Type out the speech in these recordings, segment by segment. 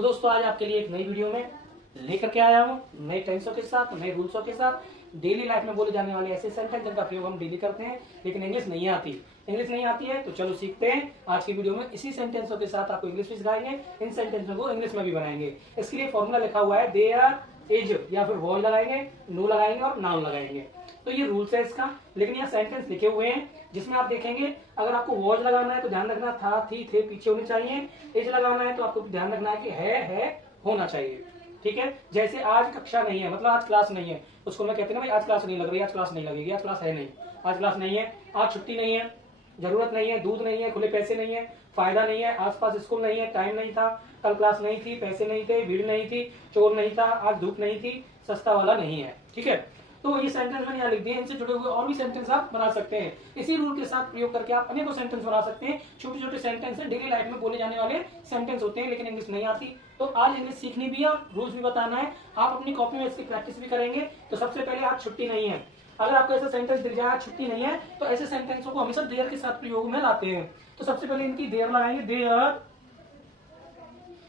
तो दोस्तों आज आपके लिए एक नई वीडियो में लेकर के आया हूँ, नए टेंसों के साथ, नए रूल्सों के साथ, डेली लाइफ में बोले जाने वाले ऐसे सेंटेंस जिनका प्रयोग हम डेली करते हैं, लेकिन इंग्लिश नहीं आती। इंग्लिश नहीं आती है तो चलो सीखते हैं। आज की वीडियो में इसी सेंटेंसों के साथ आपको इंग्लिश भी सिखाएंगे, इन सेंटेंसों को इंग्लिश में भी बनाएंगे। इसके लिए फॉर्मूला लिखा हुआ है देयर इज, या फिर वॉज लगाएंगे, नो लगाएंगे और नाउन लगाएंगे। तो ये रूल्स है इसका। लेकिन यहाँ सेंटेंस लिखे हुए हैं जिसमें आप देखेंगे अगर आपको वॉज लगाना है तो ध्यान रखना था, थी, थे पीछे होने चाहिए। इज लगाना है तो आपको ध्यान रखना है कि है होना चाहिए। ठीक है, जैसे आज कक्षा नहीं है, मतलब आज क्लास नहीं है, उसको मैं कहते हैं ना भाई आज क्लास नहीं लग रही, आज क्लास नहीं लगेगी, आज क्लास है नहीं, आज क्लास नहीं है, आज छुट्टी नहीं है, जरूरत नहीं है, दूध नहीं है, खुले पैसे नहीं है, फायदा नहीं है, आसपास स्कूल नहीं है, टाइम नहीं था, कल क्लास नहीं थी, पैसे नहीं थे, भीड़ नहीं थी, चोर नहीं था, आज धूप नहीं थी, सस्ता वाला नहीं है। ठीक है, तो ये सेंटेंस मैंने यहाँ लिख दिए। इनसे जुड़े हुए और भी सेंटेंस आप बना सकते हैं। इसी रूल के साथ प्रयोग करके आप अनेकों सेंटेंस बना सकते हैं। छोटे छोटे सेंटेंस हैं, डेली लाइफ में बोले जाने वाले सेंटेंस होते हैं, लेकिन इंग्लिश नहीं आती। तो आज इंग्लिश सीखनी भी है और रूल्स भी बताना है। आप अपनी कॉपी में इसकी प्रैक्टिस भी करेंगे। तो सबसे पहले आज छुट्टी नहीं है, अगर आपको ऐसा सेंटेंस दिख जाए छुट्टी नहीं है, तो ऐसे सेंटेंसों को हमेशा देयर के साथ प्रयोग में लाते हैं। तो सबसे पहले इनकी देयर लगाएंगे, देयर,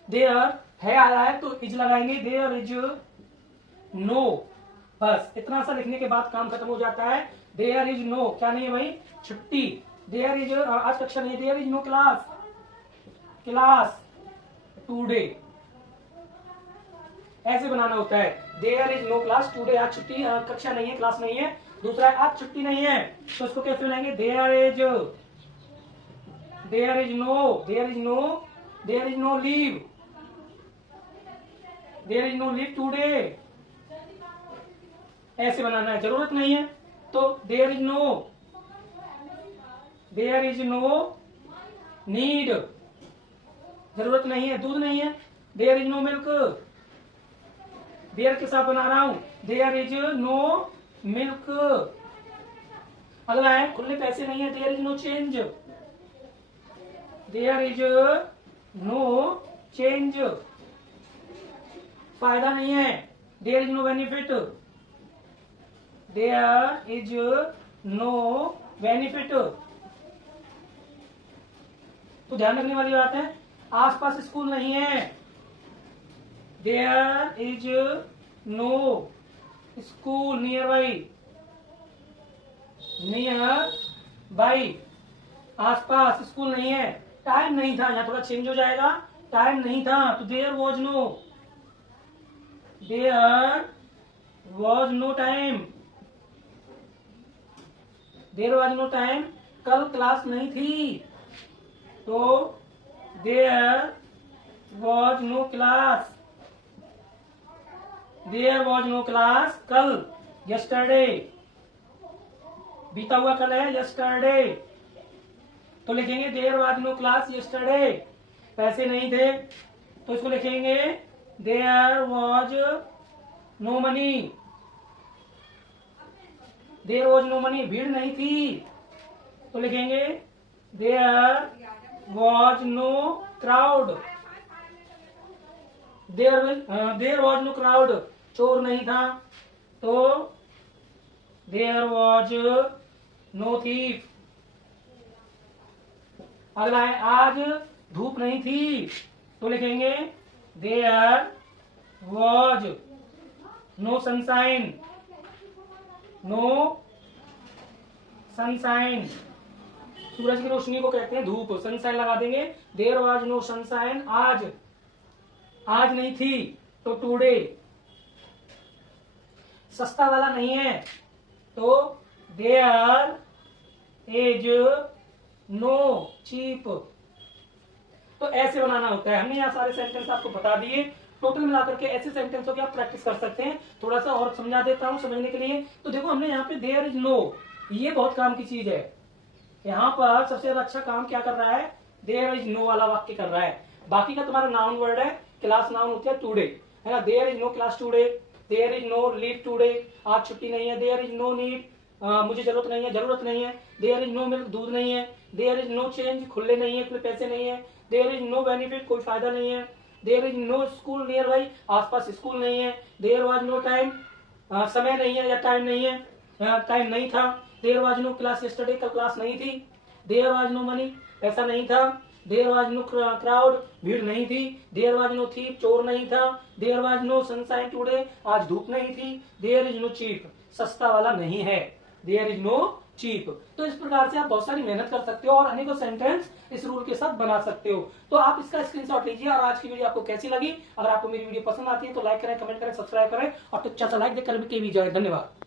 देयर है आया है तो इज लगाएंगे, देयर इज नो। बस इतना सा लिखने के बाद काम खत्म हो जाता है। देयर इज नो, क्या नहीं है भाई, छुट्टी। देयर इज, आज कक्षा नहीं, there is no class, class today. ऐसे बनाना होता है, there is no class today, आज छुट्टी, कक्षा नहीं है, क्लास नहीं है। दूसरा है आज छुट्टी नहीं है, तो इसको कैसे बनाएंगे, there is, there is no, there is no, there is no leave, there is no leave today. ऐसे बनाना है। जरूरत नहीं है तो there is no, there is no need, जरूरत नहीं है। दूध नहीं है, there is no milk, there के साथ बना रहा हूं, देयर इज नो मिल्क। अगला है खुले पैसे नहीं है, there is no change, there is no change. फायदा नहीं है, there is no benefit, there is no benefit. तो ध्यान रखने वाली बात है, आसपास स्कूल नहीं है, there is no school nearby, nearby, आसपास स्कूल नहीं है। टाइम नहीं था, यहां थोड़ा चेंज हो जाएगा, टाइम नहीं था तो there was no, there was no time, there was no time. कल क्लास नहीं थी तो there was no class, there was no class कल, यस्टरडे, बीता हुआ कल है, यस्टरडे। तो लिखेंगे there was no class yesterday. पैसे नहीं थे तो इसको लिखेंगे there was no money, there was no money. भीड़ नहीं थी तो लिखेंगे there was no crowd, there was no crowd. चोर नहीं था तो देयर वॉज नो थीफ। अगला है आज धूप नहीं थी तो लिखेंगे there was no sunshine, no sunshine. सूरज की रोशनी को कहते हैं धूप, सनशाइन लगा देंगे, देयर वाज नो सनशाइन। आज, आज नहीं थी तो टुडे। सस्ता वाला नहीं है तो देयर इज नो चीप। तो ऐसे बनाना होता है। हमने यहाँ सारे सेंटेंस आपको बता दिए। टोटल मिलाकर के ऐसे सेंटेंसों की आप प्रैक्टिस कर सकते हैं। थोड़ा सा और समझा देता हूं समझने के लिए। तो देखो हमने यहाँ पे देयर इज नो, ये बहुत काम की चीज है। यहाँ पर सबसे ज्यादा अच्छा काम क्या कर रहा है, देयर इज नो वाला वाक्य कर रहा है। बाकी का तुम्हारा नाउन वर्ड है, क्लास नाउन होती है टुडे, है ना। There is no class today, there is no leave today, आज छुट्टी नहीं है। देयर इज नो नीड, मुझे जरूरत नहीं है, जरूरत नहीं है। देयर इज नो मिल्क, दूध नहीं है। देयर इज नो चेंज, खुले नहीं है, खुले पैसे नहीं है। देयर इज नो बेनिफिट, कोई फायदा नहीं है। There is no school nearby, आसपास स्कूल नहीं है। देयर वाज नो टाइम, समय नहीं है या टाइम नहीं है, टाइम नहीं था। There was no class yesterday, कल क्लास नहीं थी। देयर वाज नो मनी, पैसा नहीं था। देयर वाज नो क्राउड, भीड़ नहीं थी। देयर वाज नो थीप, चोर नहीं था। There was no sunshine today, आज धूप नहीं थी। देयर इज नो चीप, सस्ता वाला नहीं है। There is no cheap. तो इस प्रकार से आप बहुत सारी मेहनत कर सकते हो और अनेकों सेंटेंस इस रूल के साथ बना सकते हो। तो आप इसका स्क्रीनशॉट लीजिए। और आज की वीडियो आपको कैसी लगी? अगर आपको मेरी वीडियो पसंद आती है तो लाइक करें, कमेंट करें, सब्सक्राइब करें और अच्छा सा लाइक देकर भी जाए। धन्यवाद।